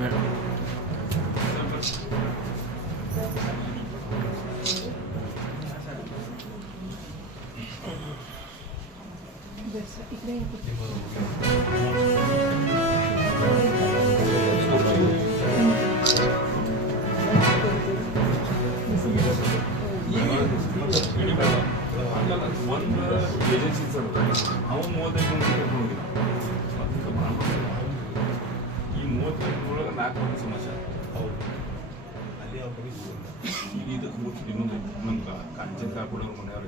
Madam ಒಂದು agency sir ಅವನು 35 ಮಂದಿ ಕರ್ಕೊಂಡು ಹೋಗಿಲ್ಲ ಈ 35 ಒಳಗೆ 4 ಮಂದಿ ಸಮಸ್ಯೆ ಹೌದು ಅಲ್ಲಿ ಈಗ ಇದು ಇನ್ನೊಂದು ನಮ್ಮ ಕಾಂಚನ್ ಕಾಪುಡವ್ರ ಮನೆಯವ್ರ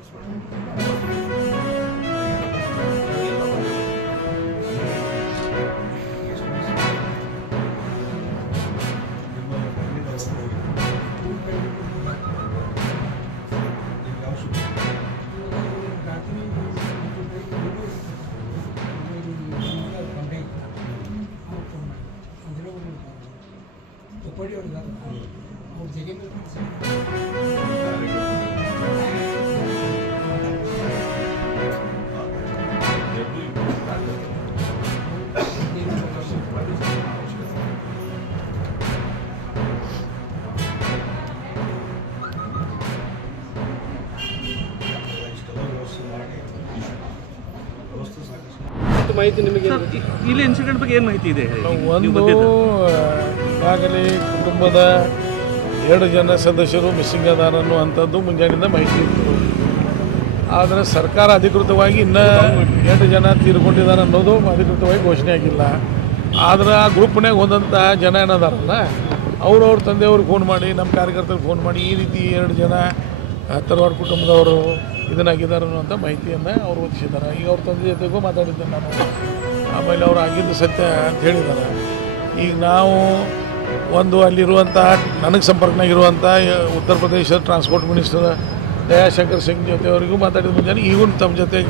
ಮಾಹಿತಿ ನಿಮಗೆ ಇಲ್ಲಿ ಇನ್ಸಿಡೆಂಟ್ ಬಗ್ಗೆ ಏನು ಮಾಹಿತಿ ಇದೆ? ಒಂದು ಈಗಾಗಲೇ ಕುಟುಂಬದ 2 ಜನ ಸದಸ್ಯರು ಮಿಸ್ಸಿಂಗ್ ಅದಾರ ಅನ್ನುವಂಥದ್ದು ಮುಂಜಾನೆಯಿಂದ ಮಾಹಿತಿ ಇತ್ತು. ಆದರೆ ಸರ್ಕಾರ ಅಧಿಕೃತವಾಗಿ ಇನ್ನೂ 2 ಜನ ತೀರ್ಕೊಂಡಿದ್ದಾರೆ ಅನ್ನೋದು ಅಧಿಕೃತವಾಗಿ ಘೋಷಣೆ ಆಗಿಲ್ಲ. ಆದ್ರೆ ಆ ಗ್ರೂಪ್ನಾಗ ಹೋದಂಥ ಜನ ಏನದಾರಲ್ಲ ಅವ್ರ ತಂದೆಯವ್ರಿಗೆ ಫೋನ್ ಮಾಡಿ ನಮ್ಮ ಕಾರ್ಯಕರ್ತರಿಗೆ ಫೋನ್ ಮಾಡಿ ಈ ರೀತಿ 2 ಜನ ತರವಾಡ ಕುಟುಂಬದವರು ಇದನ್ನಾಗಿದ್ದಾರೆ ಅನ್ನುವಂಥ ಮಾಹಿತಿಯನ್ನು ಅವ್ರು ಓದಿಸಿದ್ದಾರೆ. ಈಗ ಅವ್ರ ತಂದೆ ಜೊತೆಗೂ ಮಾತಾಡಿದ್ದೆ ನಾನು. ಆಮೇಲೆ ಅವ್ರು ಆಗಿದ್ದು ಸತ್ಯ ಅಂತ ಹೇಳಿದ್ದಾರೆ. ಈಗ ನಾವು ಒಂದು ಅಲ್ಲಿರುವಂಥ ನನಗೆ ಸಂಪರ್ಕನಾಗಿರುವಂಥ ಉತ್ತರ ಪ್ರದೇಶ ಟ್ರಾನ್ಸ್ಪೋರ್ಟ್ ಮಿನಿಸ್ಟರ್ ದಯಾಶಂಕರ್ ಸಿಂಗ್ ಜೊತೆ ಅವರಿಗೂ ಮಾತಾಡಿದ ಮುಂಜಾನೆ ಈಗೂ ತಮ್ಮ ಜೊತೆ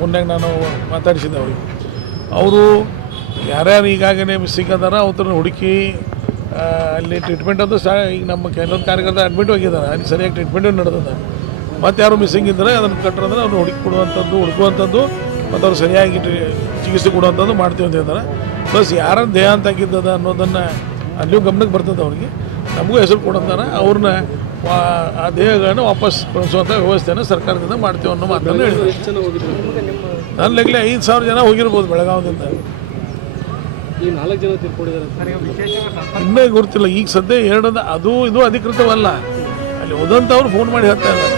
ಮುನ್ನಾಗ ನಾನು ಮಾತಾಡಿಸಿದ್ದೆ ಅವ್ರಿಗೆ. ಅವರು ಯಾರ್ಯಾರು ಈಗಾಗಲೇ ಮಿಸ್ಸಿಂಗ್ ಅದಾರ ಅವ್ರನ್ನ ಹುಡುಕಿ ಅಲ್ಲಿ ಟ್ರೀಟ್ಮೆಂಟ್ ಅದು ಈಗ ನಮ್ಮ ಕೆಲವೊಂದು ಕಾರ್ಯಕರ್ತ ಅಡ್ಮಿಟ್ ಹೋಗಿದ್ದಾರೆ. ಅಲ್ಲಿ ಸರಿಯಾಗಿ ಟ್ರೀಟ್ಮೆಂಟು ನಡೆದದ. ಮತ್ತು ಯಾರು ಮಿಸ್ಸಿಂಗ್ ಇದ್ದರೆ ಅದನ್ನು ಕಟ್ಟರೆ ಅವ್ರು ಹುಡುಕುವಂಥದ್ದು ಮತ್ತು ಅವ್ರು ಸರಿಯಾಗಿ ಚಿಕಿತ್ಸೆ ಕೊಡುವಂಥದ್ದು ಮಾಡ್ತೀವಿ ಅಂತ ಹೇಳ್ತಾರೆ. ಪ್ಲಸ್ ಯಾರ ದೇಹ ಅಂತ ಹಾಕಿದ್ದದ ಅನ್ನೋದನ್ನು ಅಲ್ಲಿಯೂ ಗಮನಕ್ಕೆ ಬರ್ತದೆ ಅವ್ರಿಗೆ. ನಮಗೂ ಹೆಸರು ಕೊಡಂತಾನೆ ಅವ್ರನ್ನ ಆ ದೇಹಗಳನ್ನು ವಾಪಸ್ ಕಳಿಸುವಂಥ ವ್ಯವಸ್ಥೆಯನ್ನು ಸರ್ಕಾರದಿಂದ ಮಾಡ್ತೀವಿ ಅನ್ನೋ ಮಾತನ್ನು ಹೇಳಿದ್ರು. ನನ್ನ ಲೆಕ್ಕಲೆ 5,000 ಜನ ಹೋಗಿರ್ಬೋದು ಬೆಳಗಾವದಿಂದ. ಈ 4 ಜನ ತೀರ್ಕೊಂಡಿದ್ದಾರೆ ಇನ್ನೂ ಗೊತ್ತಿಲ್ಲ. ಈಗ ಸದ್ಯ 2 ಅದು ಇದು ಅಧಿಕೃತವಲ್ಲ. ಅಲ್ಲಿ ಹೋದಂಥವ್ರು ಫೋನ್ ಮಾಡಿ ಹೇಳ್ತಾ ಇದ್ದಾರೆ.